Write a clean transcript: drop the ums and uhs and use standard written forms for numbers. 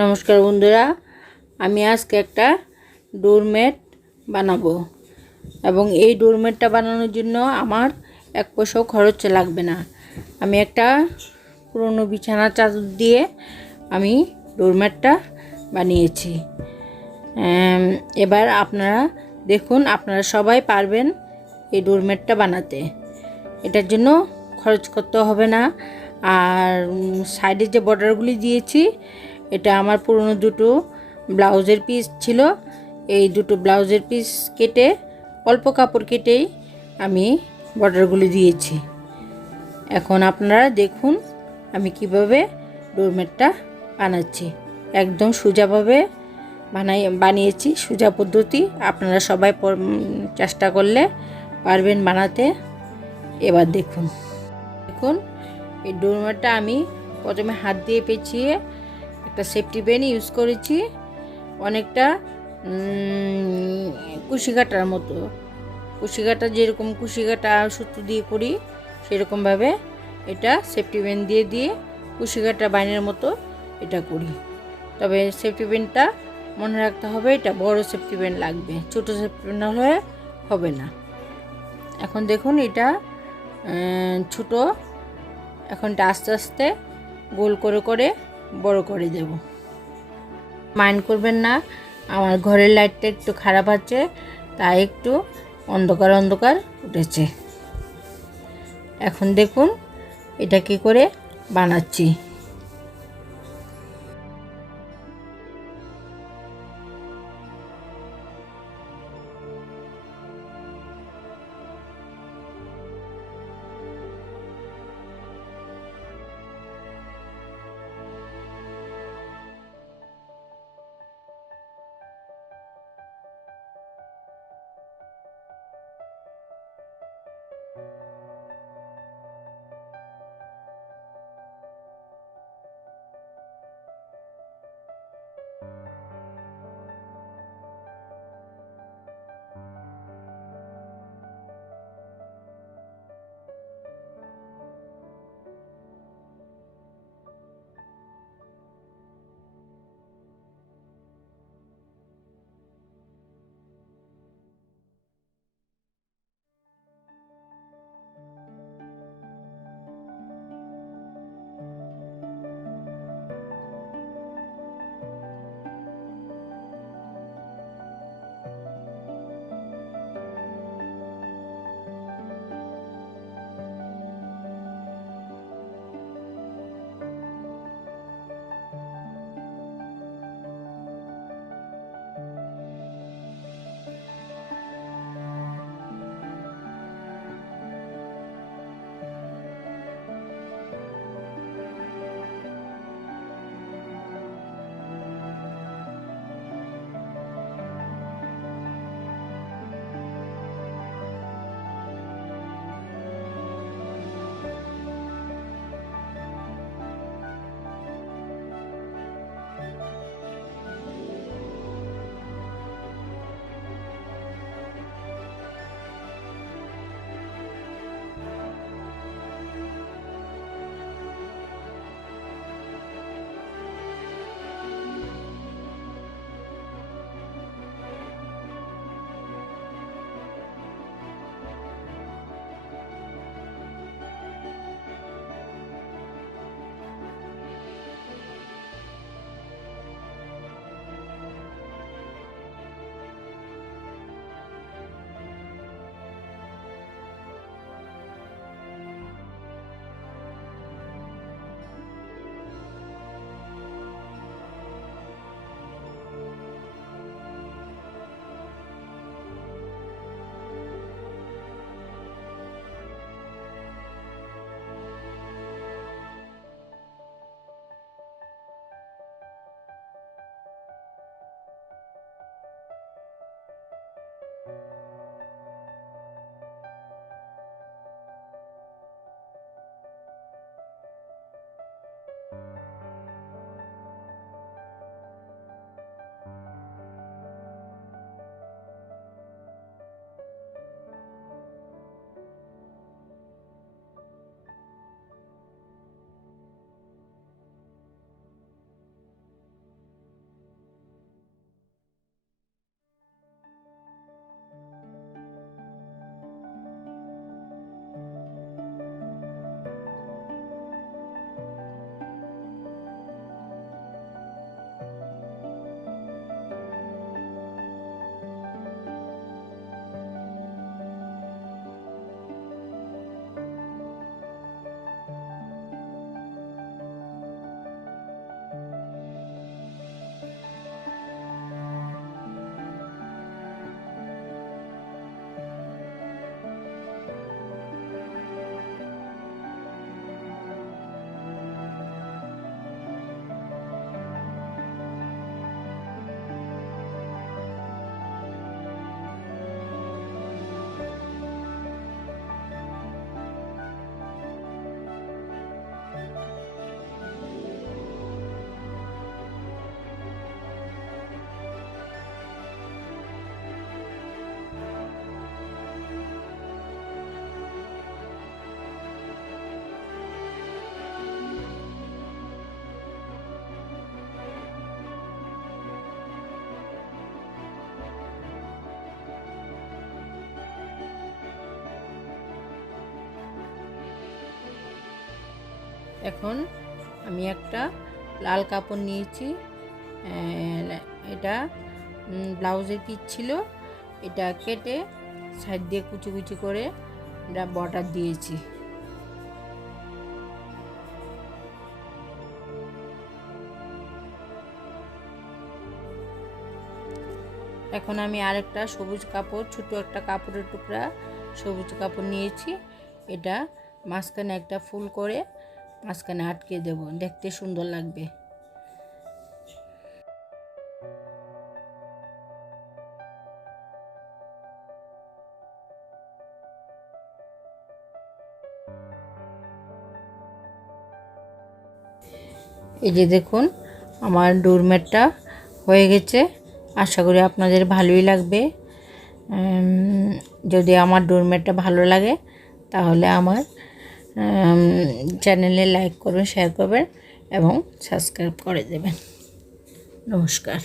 নমস্কার বন্ধুরা, আমি আজকে একটা ডোরমেট বানাবো এবং এই ডোরমেটটা বানানোর জন্য আমার এক পয়সাও খরচ লাগবে না। আমি একটা পুরনো বিছানার চাদর দিয়ে আমি ডোরমেটটা বানিয়েছি। এবার আপনারা দেখুন, আপনারা সবাই পারবেন এই ডোরমেটটা বানাতে। এটার জন্য খরচ করতে হবে না। আর সাইডে যে বর্ডারগুলি দিয়েছি, এটা আমার পুরনো দুটো ব্লাউজের পিস ছিল। এই দুটো ব্লাউজের পিস কেটে অল্প কাপড় কেটেই আমি বর্ডারগুলি দিয়েছি। এখন আপনারা দেখুন আমি কিভাবে ডোরমেটটা বানাচ্ছি। একদম সোজাভাবে বানিয়েছি, সোজা পদ্ধতি। আপনারা সবাই চেষ্টা করলে পারবেন বানাতে। এবার দেখুন এই ডোরমেটটা আমি প্রথমে হাত দিয়ে পেঁচিয়ে একটা সেফটি পিন ইউজ করেছি, অনেকটা কুশি কাটার মতো। কুশি কাটা যেরকম কুশি কাটা সুতো দিয়ে করি সেরকমভাবে এটা সেফটি পিন দিয়ে কুশি কাটা বাইনের মতো এটা করি। তবে সেফটি পিনটা মনে রাখতে হবে, এটা বড় সেফটি পিন লাগবে, ছোটো সেফটি পিন হলে হবে না। এখন দেখুন এটা ছোটো, এখন এটা আস্তে আস্তে গোল করে বড় করে দেব। মাইন্ড করবেন না, আমার ঘরের লাইটটা একটু খারাপ আছে, তাই একটু অন্ধকার উঠেছে। এখন দেখুন এটা কি করে বানাচ্ছি। এখন আমি একটা লাল কাপড় নিয়েছি, এটা ব্লাউজের পিস ছিল, এটা কেটে সাইড দিয়ে কুচি কুচি করে এটা বর্ডার দিয়েছি। এখন আমি আরেকটা সবুজ কাপড়, ছোট একটা কাপড়ের টুকরা সবুজ কাপড় নিয়েছি, এটা মাঝখানে একটা ফুল করে মাঝখানে আটকে দেব, দেখতে সুন্দর লাগবে। এই যে দেখুন আমার ডোরম্যাটটা হয়ে গেছে। আশা করি আপনাদের ভালোই লাগবে। যদি আমার ডোরম্যাটটা ভালো লাগে তাহলে আমার চ্যানেলে লাইক করবেন, শেয়ার করবেন এবং সাবস্ক্রাইব করে দেবেন। নমস্কার।